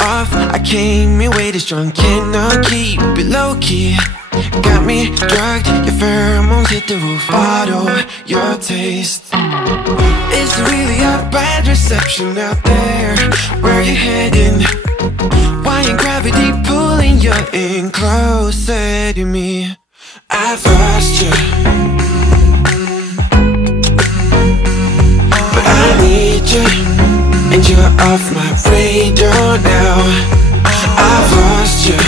off, I came in way too strong. Cannot keep it low-key. Got me drugged, your pheromones hit the roof. Auto, your taste. It's really a bad reception out there. Where you heading? Why ain't gravity pulling you in closer to me? I've lost you, but I need you, and you're off my radar now. I've lost you,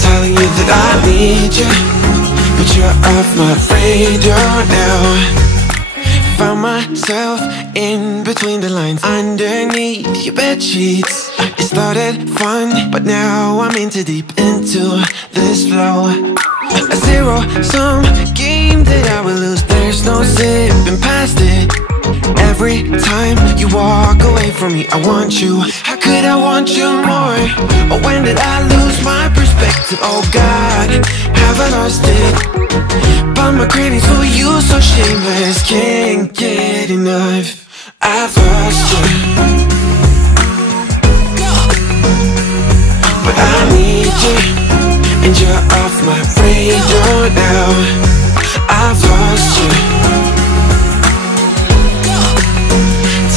telling you that I need you, but you're off my radar now. Found myself in between the lines, underneath your bedsheets. It started fun, but now I'm in too deep into this flow. A zero-sum game that I will lose. There's no zipping past it. Every time you walk away from me, I want you. How could I want you more? Or when did I lose my perspective? Oh God, have I lost it? But my cravings for you so shameless, can't get enough. I've lost you, but I need you, and you're off my radar now. I've lost you,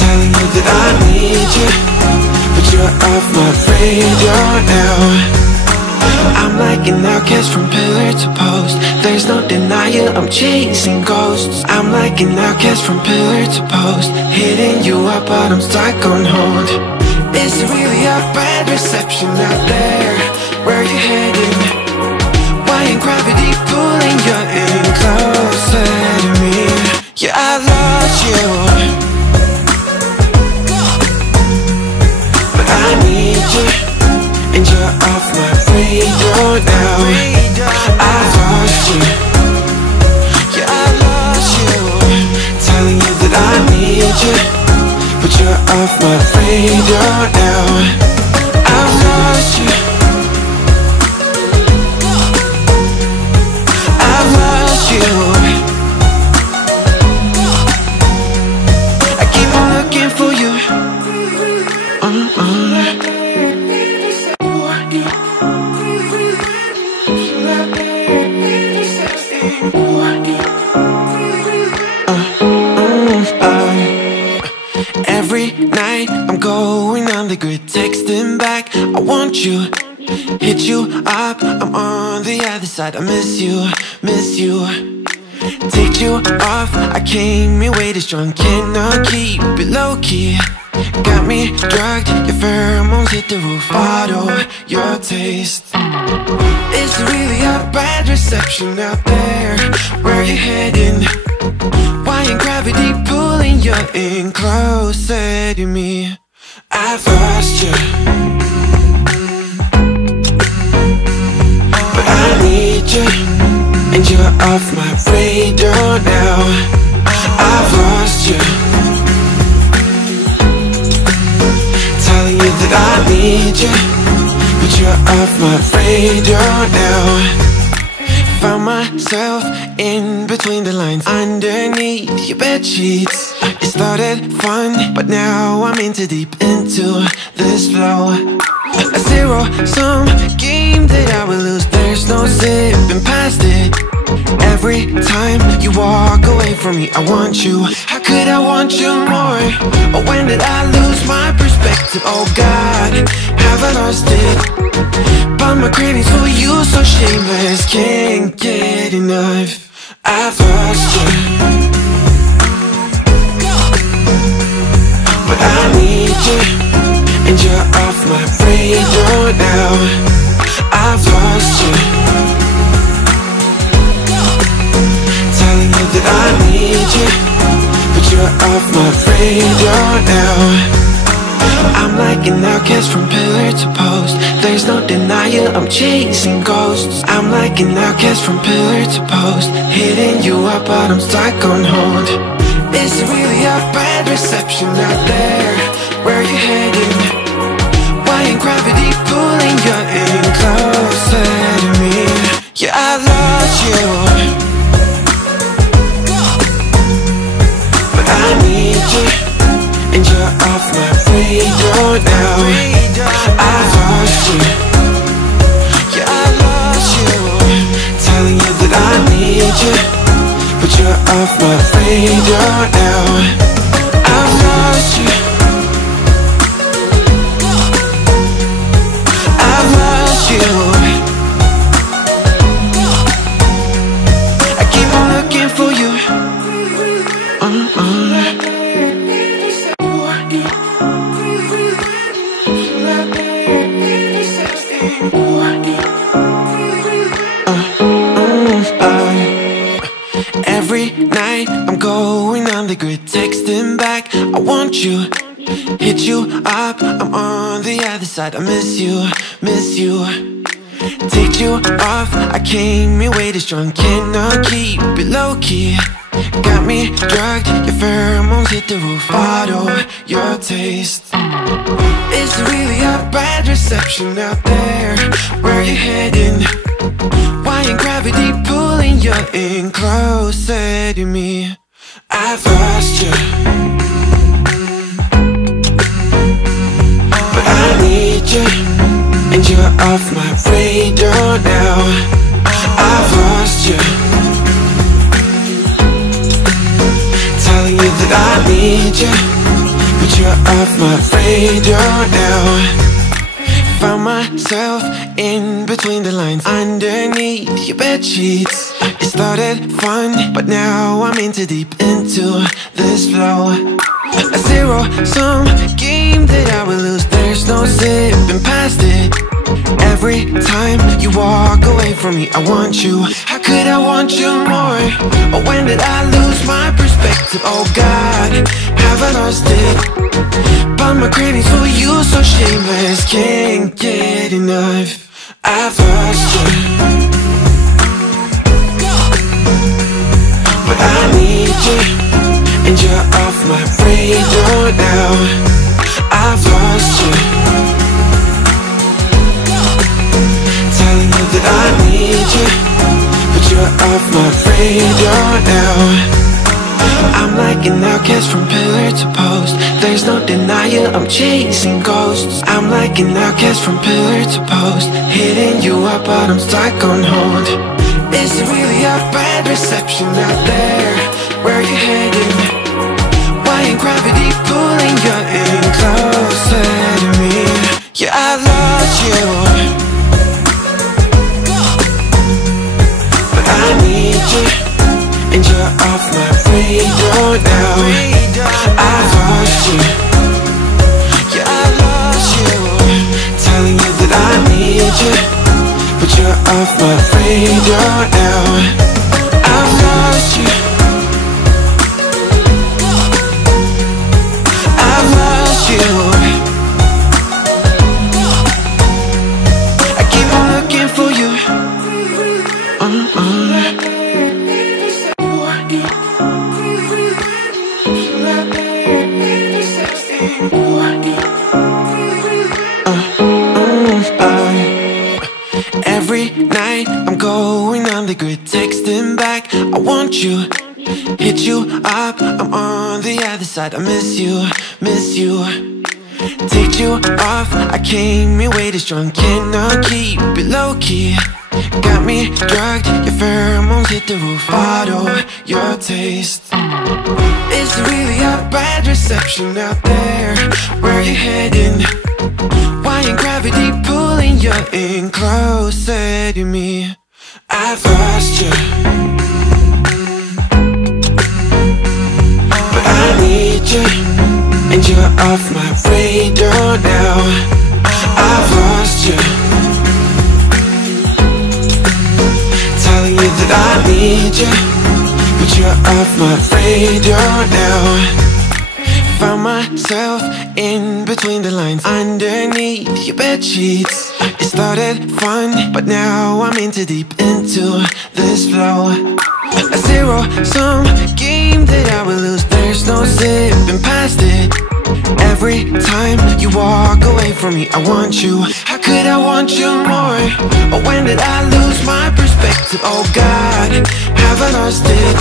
telling you that I need you, but you're off my radar now. I'm like an outcast from pillar to post. There's no denial, I'm chasing ghosts. I'm like an outcast from pillar to post, hitting you up but I'm stuck on hold. It's really a bad reception out there. Where you heading? Why ain't gravity pulling you in closer to me? Yeah, I lost you, but I need you, and you're off my radar now. I've lost you, yeah, I lost you, telling you that I need you, but you're off my radar now. I've lost you, I've lost you. I keep on looking for you. Every night I'm going on the grid, texting back, I want you. Hit you up, I'm on the other side. I miss you, miss you. Take you off, I came in way too strong. Cannot keep it low-key. Got me drugged, your pheromones hit the roof. Auto, your taste. It's really a bad reception out there. Where you heading? Why ain't gravity pulling you in closer to me? I've lost you, but I need you, and you're off my radar now. I've lost you, telling you that I need you, but you're off my radar now. Found myself in between the lines, underneath your bedsheets. It started fun, but now I'm in too deep into this flow. A zero-sum game that I will lose. There's no zipping past it. Every time you walk away from me, I want you. How could I want you more? Or when did I lose my perspective? Oh God, have I lost it? But my cravings for you so shameless, can't get enough. I've lost you, but I need you, and you're off my radar now. I've lost you, telling you that I need you, but you're off my radar now. I'm like an outcast from pillar to post. There's no denial, I'm chasing ghosts. I'm like an outcast from pillar to post, hitting you up but I'm stuck on hold. It's really a bad reception out there. Where you heading? Why ain't gravity pulling you in closer to me? Yeah, I lost you, but I need you, and you're off my now. I've lost you. Yeah, I lost you. Telling you that I need you, but you're off my radar now. I've lost you. I've lost you. I keep on looking for you. Every night I'm going on the grid, texting back, I want you. Hit you up, I'm on the other side. I miss you, miss you. Take you off, I came here way too strong. Cannot keep it low-key. Got me drugged, your pheromones hit the roof. Bottle your taste. Is there really a bad reception out there? Where you heading? Why ain't gravity pulling you in closer to me? I've lost you, but I need you, and you're off my radar now. I've lost you. Telling you that I need you, but you're off my radar now. Found myself in between the lines, underneath your bedsheets. It started fun, but now I'm in too deep into this flow. A zero-sum game that I will lose. There's no zipping past it. Every time you walk away from me, I want you. How could I want you more? Or when did I lose my perspective? Oh God, have I lost it? But my cravings for you so shameless, can't get enough. I've lost you, but I need you, and you're off my radar now. I've lost you. Telling you that I need you, but you're off my radar now. I'm like an outcast from pillar to post. There's no denial, I'm chasing ghosts. I'm like an outcast from pillar to post, hitting you up but I'm stuck on hold. Is there really a bad reception out there? Where you heading? Why ain't gravity pulling you in closer to me? Yeah, I've lost you, but I need you, and you're off my radar now. I've lost you. Yeah, I lost you. Telling you that I need you, but you're off my radar now. I've lost you. I've lost you. I keep on looking for you. Every night I'm going on the grid, texting back, I want you. Hit you up, I'm on the other side. I miss you, miss you. Take you off, I came here way too strong. Cannot keep it low-key. Got me drugged, your pheromones hit the roof. Bottle your taste. Is there really a bad reception out there? Where you heading? Why ain't gravity pulling you in closer to me? I've lost you, but I need you, and you're off my radar now. I've lost you. Telling you that I need you, but you're off my radar now. Found myself in between the lines, underneath your bedsheets. It started fun, but now I'm in too deep into this flow. A zero-sum game that I will lose. There's no zipping past it. Every time you walk away from me, I want you. How could I want you more? Or when did I lose my perspective? Oh God, have I lost it?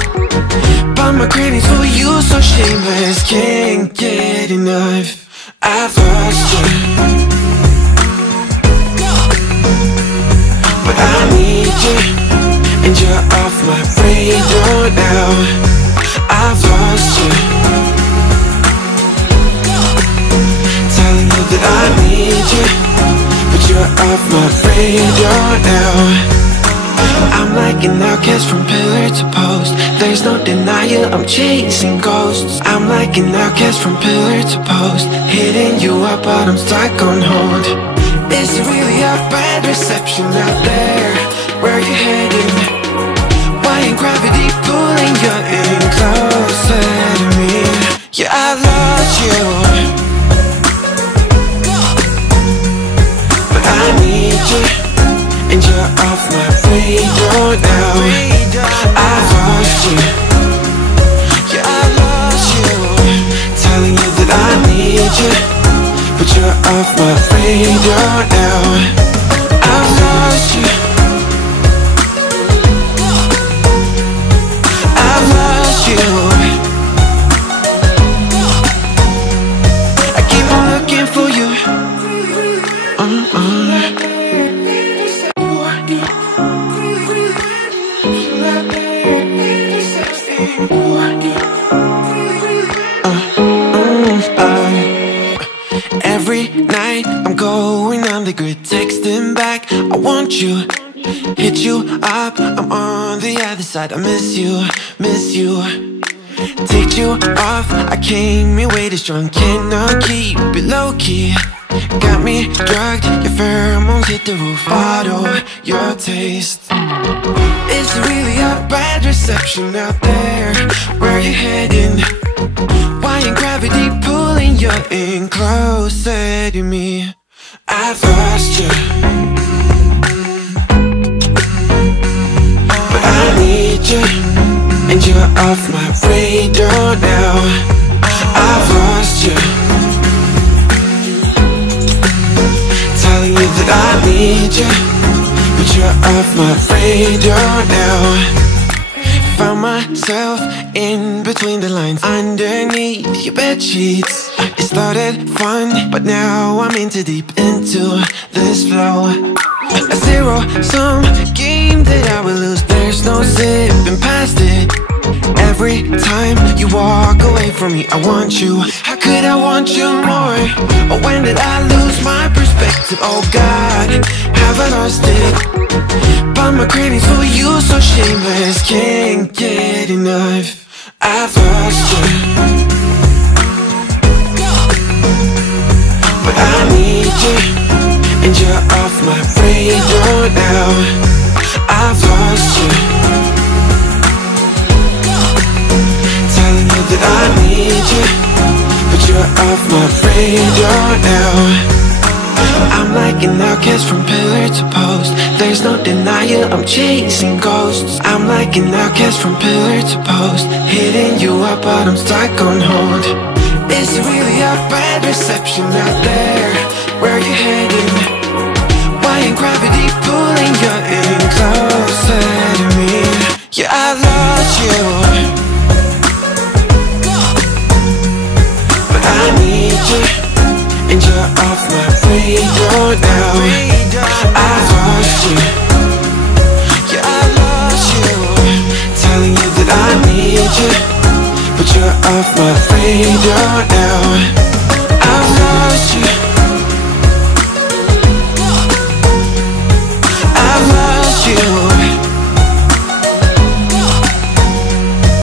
But my cravings for you so shameless, can't get enough. I've lost you, but I need you, and you're off my radar now. I've lost you, telling you that I need you, but you're off my radar now. I'm like an outcast from pillar to post. There's no denial, I'm chasing ghosts. I'm like an outcast from pillar to post, hitting you up but I'm stuck on hold. Is it really a bad reception out there? Where you heading? Why ain't gravity pulling you in closer to me? Yeah, I lost you, but I need you, and you're off my radar now. I've lost you, yeah, I lost you, telling you that I need you, but you're off my radar now. I've lost you, I've lost you. I keep on looking for you. Every night I'm going on the grid, texting back, I want you, hit you up, I'm on the other side. I miss you, miss you. Take you off, I came here way too strong, cannot keep it low-key. Got me drugged, your pheromones hit the roof, bottle your taste. Is it really a bad reception out there? Where you heading? Why ain't gravity pulling you in closer to me? I've lost you, but I need you, and you're off my radar now. I've lost you, telling you that I need you, but you're off my radar now. Found myself in between the lines, underneath your bedsheets. It started fun, but now I'm in too deep into this flow. A zero-sum game that I will lose, there's no zipping past it. Every time you walk away from me, I want you. How could I want you more? Or when did I lose my perspective? Oh God, have I lost it? But my cravings for you so shameless, can't get enough. I've lost you, but I need you, and you're off my radar now. I've lost you, telling you that I need you, but you're off my radar now. I'm like an outcast from pillar to post. There's no denial, I'm chasing ghosts. I'm like an outcast from pillar to post, hitting you up but I'm stuck on hold. Is it really a bad reception out there? Where you heading? Why ain't gravity pulling you in closer to me? Yeah, I lost you, but I need you, and you're off my radar now. I've lost you, yeah, I lost you, telling you that I need you, but you're off my radar